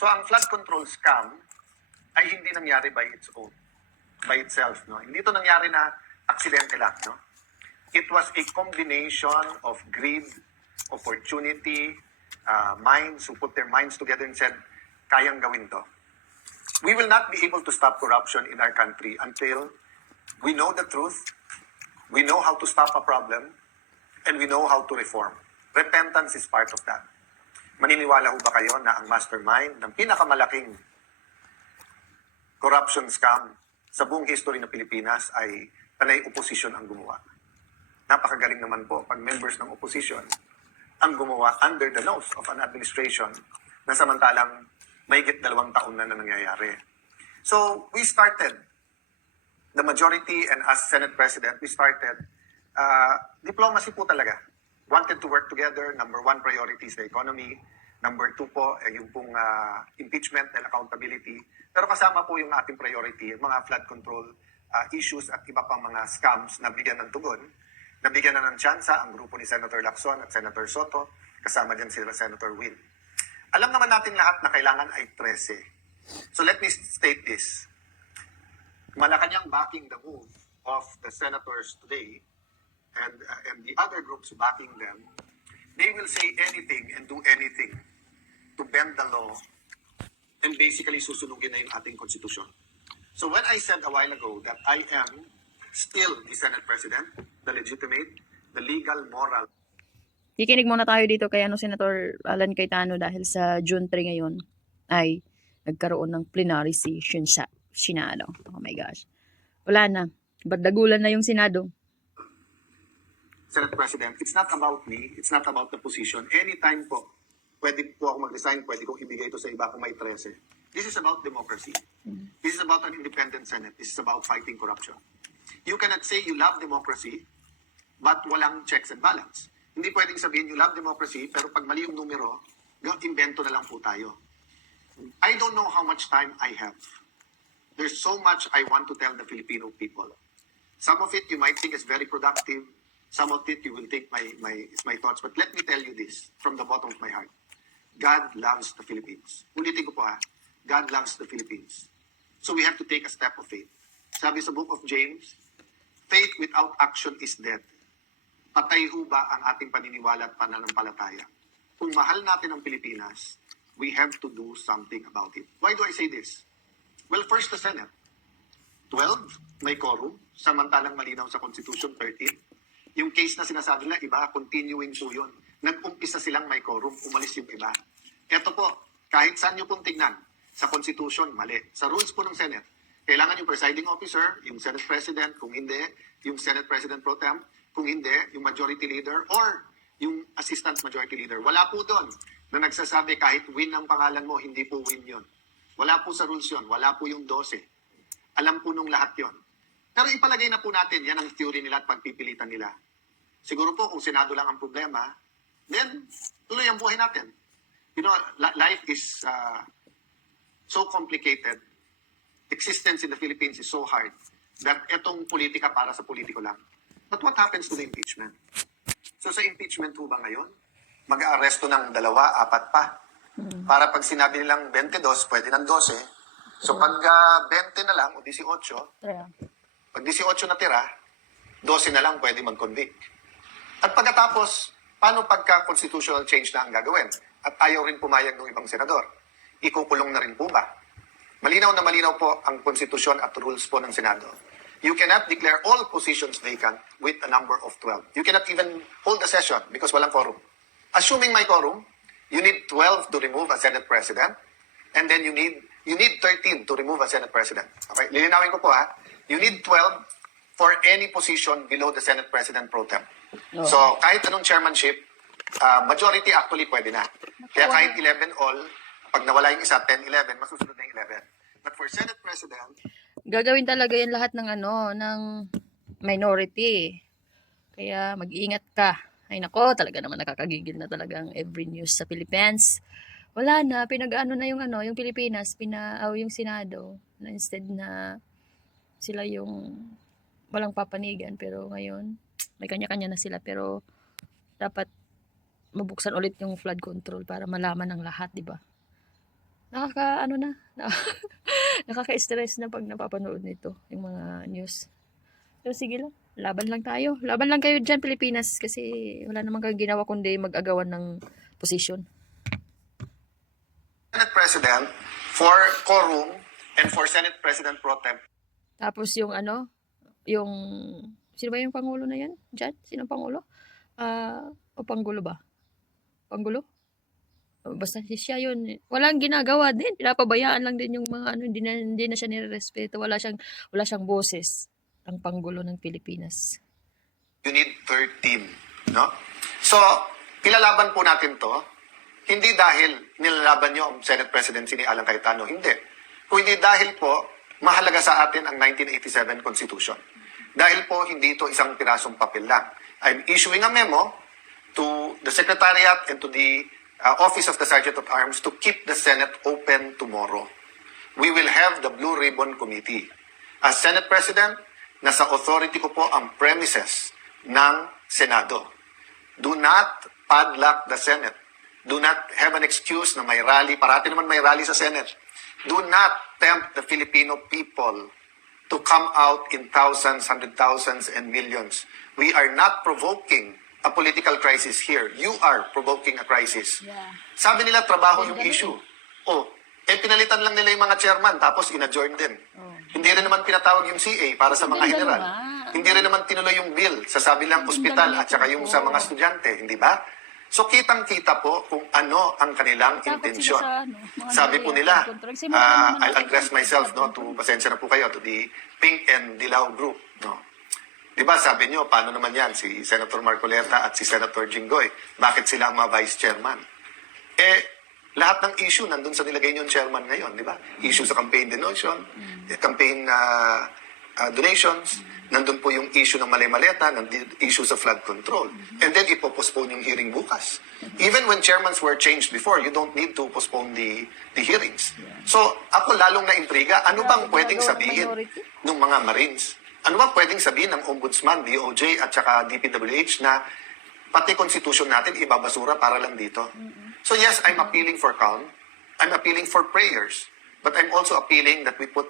So ang flood control scam ay hindi nangyari by its own, by itself, no? Hindi ito nangyari na aksidente lang, no? It was a combination of greed, opportunity, minds who put their minds together and said, kayang gawin to. We will not be able to stop corruption in our country until we know the truth, we know how to stop a problem, and we know how to reform. Repentance is part of that. Maniniwala ho ba kayo na ang mastermind ng pinakamalaking corruption scam sa buong history ng Pilipinas ay panay oposisyon ang gumawa? Napakagaling naman po pag members ng opposition ang gumawa under the nose of an administration na samantalang mahigit 2 taon na nangyayari. So, we started, the majority and as Senate President, we started diplomacy po talaga. Wanted to work together. Number 1 priority is the economy. Number 2 po, yung pong impeachment and accountability. Pero kasama po yung ating priority, yung mga flood control issues at iba pang mga scams na bigyan ng tugon. Nabigyan na ng tsansa ang grupo ni Senator Lacson at Senator Soto. Kasama dyan sila Senator Win. Alam naman natin lahat na kailangan ay 13. So let me state this. Malacanang backing the move of the senators today and the other groups backing them, they will say anything and do anything to bend the law and basically susunugin na yung ating konstitusyon. So when I said a while ago that I am still the Senate President, the legitimate, the legal, moral. Kikinig muna tayo dito kay Senator Alan Cayetano dahil sa June 3 ngayon ay nagkaroon ng plenary session sa Senado. Oh my gosh. Wala na. Bardagulan na yung Senado. Senate President, it's not about me, it's not about the position. Anytime po, pwede po ako mag-resign, pwede kong ibigay ito sa iba kung may 13. This is about democracy. This is about an independent Senate. This is about fighting corruption. You cannot say you love democracy, but walang checks and balance. Hindi pwedeng sabihin you love democracy, pero pag mali yung numero, invento na lang po tayo. I don't know how much time I have. There's so much I want to tell the Filipino people. Some of it you might think is very productive. Some of it you will think my thoughts. But let me tell you this from the bottom of my heart. God loves the Philippines. Ulitin ko po God loves the Philippines. So we have to take a step of faith. Sabi sa book of James, faith without action is dead. Patay ho ba ang ating paniniwala at pananampalataya? Kung mahal natin ang Pilipinas, we have to do something about it. Why do I say this? Well, first the Senate. 12, may quorum. Samantalang malinaw sa Constitution, 13. Yung case na sinasabi nila, iba, continuing po yun. Nag-umpisa silang may quorum, umalis yung iba. Ito po, kahit saan nyo pong tignan, sa Constitution, mali. Sa rules po ng Senate, kailangan yung presiding officer, yung Senate President, kung hindi, yung Senate President Pro Tem, kung hindi, yung Majority Leader, or yung Assistant Majority Leader. Wala po doon na nagsasabi kahit win ang pangalan mo, hindi po win yun. Wala po sa rules yun. Wala po yung 12. Alam po nung lahat yon. Pero ipalagay na po natin, yan ang theory nila at pagpipilitan nila. Siguro po kung Senado lang ang problema, then tuloy ang buhay natin. You know, life is so complicated. Existence in the Philippines is so hard that etong politika para sa politiko lang. But what happens to the impeachment? So sa impeachment ho ba ngayon, mag-aaresto ng 2, 4 pa? Para pag sinabi nilang 22, pwede ng 12. So pag 20 na lang o 18, pag 18 na tira, 12 na lang pwede mag-convict. At pagkatapos, paano pagka constitutional change na ang gagawin? At ayaw rin pumayag ng ibang senador. Ikukulong na rin po ba? Malinaw na malinaw po ang konstitusyon at rules po ng Senado. You cannot declare all positions vacant with a number of 12. You cannot even hold a session because walang quorum. Assuming may quorum, you need 12 to remove a Senate President, and then you need 13 to remove a Senate President. Okay, lilinawin ko po You need 12 for any position below the Senate President Pro Tem. So kahit anong chairmanship, majority actually pwede na. Kaya kahit 11 all, pag nawala yung isa, 10, 11, masusunod na yung 11. But for Senate President, gagawin talaga yan lahat ng ng minority. Kaya mag-iingat ka. Ay nako, talaga naman nakakagigil na talaga ang every news sa Philippines. Wala na, pinag-ano na yung Pilipinas, yung Senado, na instead na sila yung walang papanigan, pero ngayon may kanya-kanya na sila, pero dapat mabuksan ulit yung flood control para malaman ng lahat, di ba? Nakaka-stress na pag napapanood nito, yung mga news. Pero sige lang, laban lang tayo. Laban lang kayo dyan, Pilipinas, kasi wala namang kang ginawa kundi mag-agawan ng posisyon. Senate President for quorum and for Senate President Pro Tem. Tapos yung yung, sino ba yung Pangulo na yan? Dyan? Sino Pangulo? O Pangulo ba? Pangulo? Basta siya yun. Walang ginagawa din. Pinapabayaan lang din yung mga hindi na siya nirerespeto. Wala siyang boses. Ang Pangulo ng Pilipinas. You need 13, no? So, ilalaban po natin to, hindi dahil nilalaban nyo ang Senate Presidency ni Alan Cayetano, hindi. Kundi dahil po, mahalaga sa atin ang 1987 Constitution. Dahil po, hindi ito isang pirasong papel lang. I'm issuing a memo to the Secretariat and to the Office of the Sergeant at Arms to keep the Senate open tomorrow. We will have the Blue Ribbon Committee. As Senate President, nasa authority ko po ang premises ng Senado. Do not padlock the Senate. Do not have an excuse na may rally. Parati naman may rally sa Senate. Do not tempt the Filipino people to come out in thousands, hundred thousands, and millions. We are not provoking a political crisis here. You are provoking a crisis. Yeah. Sabi nila, trabaho yung issue. Pinalitan lang nila yung mga chairman, tapos in-adjourn din. Hindi rin naman pinatawag yung CA para sa mga general. Hindi rin naman tinuloy yung bill sa sabilang ospital at saka yung sa mga estudyante, hindi ba? So, kitang-kita po kung ano ang kanilang intensyon. Sabi po nila, I'll address myself, no, to, pasensya na po kayo, to the Pink and Dilaw group, no. Diba, sabi nyo, paano naman yan, si Senator Marcoleta at si Senator Jinggoy, bakit sila ang mga vice chairman? Lahat ng issue nandun sa nilagay nyo chairman ngayon, di ba? Issue sa campaign donation, campaign donations, nandun po yung issue ng malay-maleta, nandun issue sa flood control. And then ipopostpone yung hearing bukas. Even when chairmans were changed before, you don't need to postpone the hearings. So, ako lalong na-intriga, ano bang pwedeng sabihin ng mga Marines? Ano bang pwedeng sabihin ng Ombudsman, DOJ at saka DPWH na pati konstitusyon natin ibabasura para lang dito? So yes, I'm appealing for calm. I'm appealing for prayers. But I'm also appealing that we put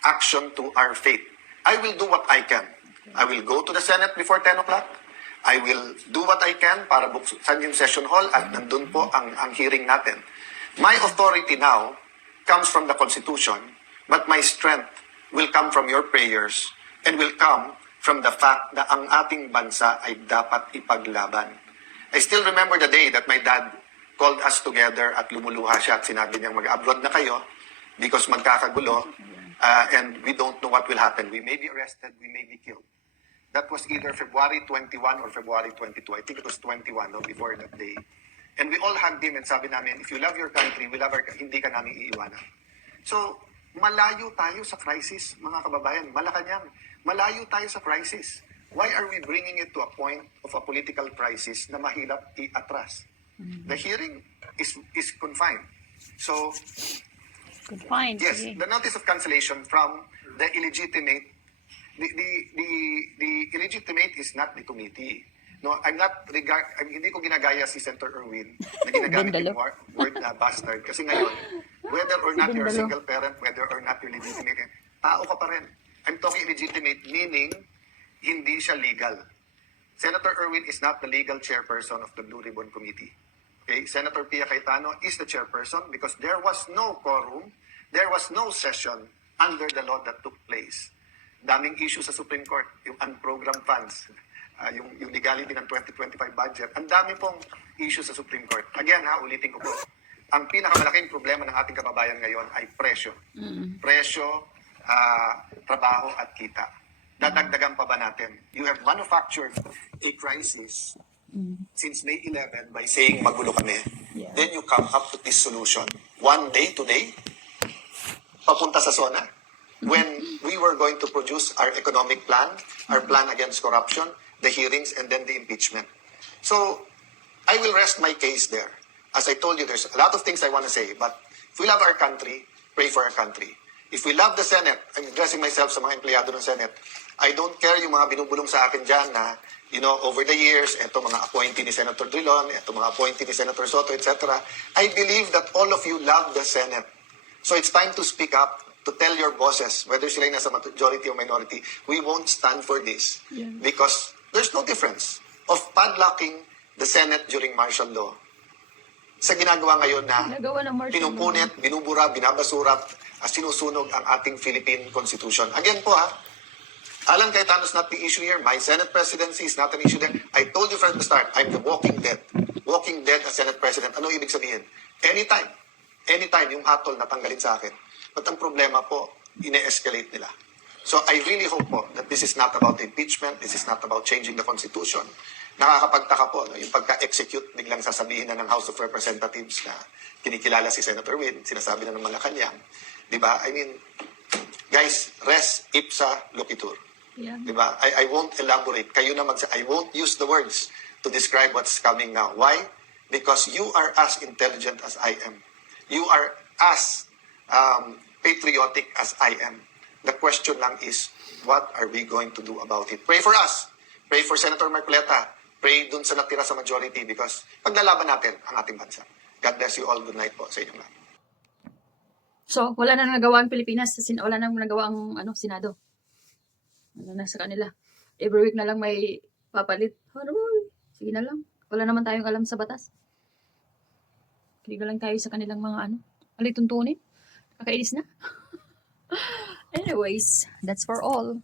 action to our faith. I will do what I can. I will go to the Senate before 10 o'clock. I will do what I can para buksan yung session hall at nandun po ang hearing natin. My authority now comes from the Constitution, but my strength will come from your prayers and will come from the fact na ang ating bansa ay dapat ipaglaban. I still remember the day that my dad called us together at lumuluha siya at sinabi niyang mag-abroad na kayo because magkakagulo and we don't know what will happen. We may be arrested, we may be killed. That was either February 21 or February 22. I think it was 21, no, before that day. And we all hugged him and sabi namin, if you love your country, we love our hindi ka namin iiwanan. So, malayo tayo sa crisis, mga kababayan. Malacanang, malayo tayo sa crisis. Why are we bringing it to a point of a political crisis na mahirap i-atras? The hearing is confined. So, Confined. yes, the notice of cancellation from the illegitimate, the illegitimate is not the committee. No, hindi ko ginagaya si Senator Erwin na ginagamit yung word na bastard. Kasi ngayon, whether or not you're a single parent, whether or not you're legitimate, tao ka pa rin. I'm talking legitimate, meaning hindi siya legal. Senator Erwin is not the legal chairperson of the Blue Ribbon Committee. Okay? Senator Pia Cayetano is the chairperson because there was no quorum, there was no session under the law that took place. Daming issue sa Supreme Court, yung unprogrammed funds, yung legality ng 2025 budget. Ang dami pong issue sa Supreme Court. Again, ulitin ko po, ang pinakamalaking problema ng ating kababayan ngayon ay presyo. Presyo, trabaho at kita. Dadagdagan pa ba natin? You have manufactured a crisis since May 11 by saying magulo kami. Yeah. Then you come up with this solution. One day, today, papunta sa SONA. When we were going to produce our economic plan, our plan against corruption, the hearings, and then the impeachment. So, I will rest my case there. As I told you, there's a lot of things I want to say, but if we love our country, pray for our country. If we love the Senate, I'm addressing myself sa mga empleyado ng Senate, I don't care yung mga binubulong sa akin dyan na, over the years, eto mga appointee ni Senator Drilon, eto mga appointee ni Senator Soto, etc. I believe that all of you love the Senate. So it's time to speak up, to tell your bosses, whether sila nasa majority or minority, we won't stand for this. Because there's no difference of padlocking the Senate during martial law sa ginagawa ngayon na Nagawa ng martial law. pinupunit, binubura, binabasura, sinusunog ang ating Philippine Constitution. Again po Alan Cayetano is not the issue here. My Senate presidency is not an issue there. I told you from the start, I'm the walking dead. Walking dead as Senate President. Ano ibig sabihin? Anytime yung hatol natanggalin sa akin. But ang problema po, ine-escalate nila. So I really hope po that this is not about impeachment, this is not about changing the Constitution. Nakakapagtaka po, yung pagka-execute, biglang sasabihin na ng House of Representatives na kinikilala si Senator Win, sinasabi na ng Malacanang. Diba? I mean, guys, res ipsa loquitur. Yeah. Diba? I won't elaborate. Kayo naman, I won't use the words to describe what's coming now. Why? Because you are as intelligent as I am. You are as patriotic as I am. The question lang is, what are we going to do about it? Pray for us. Pray for Senator Marcoleta. Pray dun sa natira sa majority because paglalaban natin ang ating bansa. God bless you all. Good night po sa inyong lahat. So, wala na nagawa ang Pilipinas. Wala na nagawa ang Senado. Wala na sa kanila. Every week na lang may papalit. Haroy, sige na lang. Wala naman tayong alam sa batas. Kinig lang tayo sa kanilang mga alituntunin. Kakainis na. Anyways, that's for all.